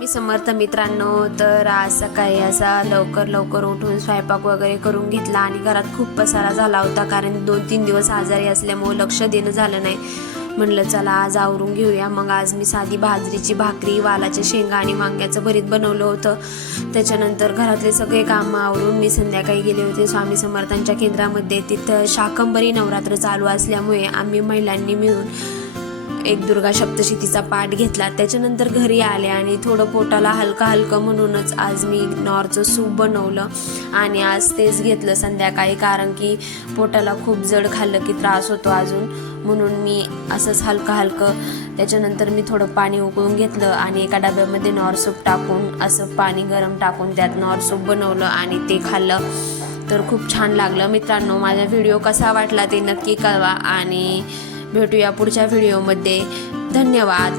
मी समर्थ मित्रांनो, तर आज सकाळी असा लवकर उठून स्वयंपाक वगैरे करून घेतला आणि घरात खूप पसारा झाला होता, कारण 2-3 दिवस आजारी असल्यामुळे लक्ष देणं झालं नाही. म्हणलं चला आज आवरून घेऊया. मग आज मी साधी बाजरीची भाकरी, वालाच्या शेंगा आणि वांग्याचं भरीत बनवलं होतं. त्याच्यानंतर घरातले सगळे कामं आवरून मी संध्याकाळी गेले होते स्वामी समर्थांच्या केंद्रामध्ये. तिथं शाकंभरी नवरात्र चालू असल्यामुळे आम्ही महिलांनी मिळून एक दुर्गा सप्तशतीचा पाठ घेतला. त्याच्यानंतर घरी आले आणि थोडं पोटाला हलकं म्हणूनच आज मी नॉरचं सूप बनवलं आणि आज तेच घेतलं संध्याकाळी, कारण की पोटाला खूप जड खाल्लं की त्रास होतो अजून, म्हणून मी असंच हलकं. त्याच्यानंतर मी थोडं पाणी उकळून घेतलं आणि एका डब्यामध्ये नॉर सूप टाकून, असं पाणी गरम टाकून त्यात नॉर सूप बनवलं आणि ते खाल्लं. तर खूप छान लागलं. मित्रांनो, माझा व्हिडिओ कसा वाटला ते नक्की कळवा आणि भेटूया पुढच्या व्हिडिओमध्ये. धन्यवाद.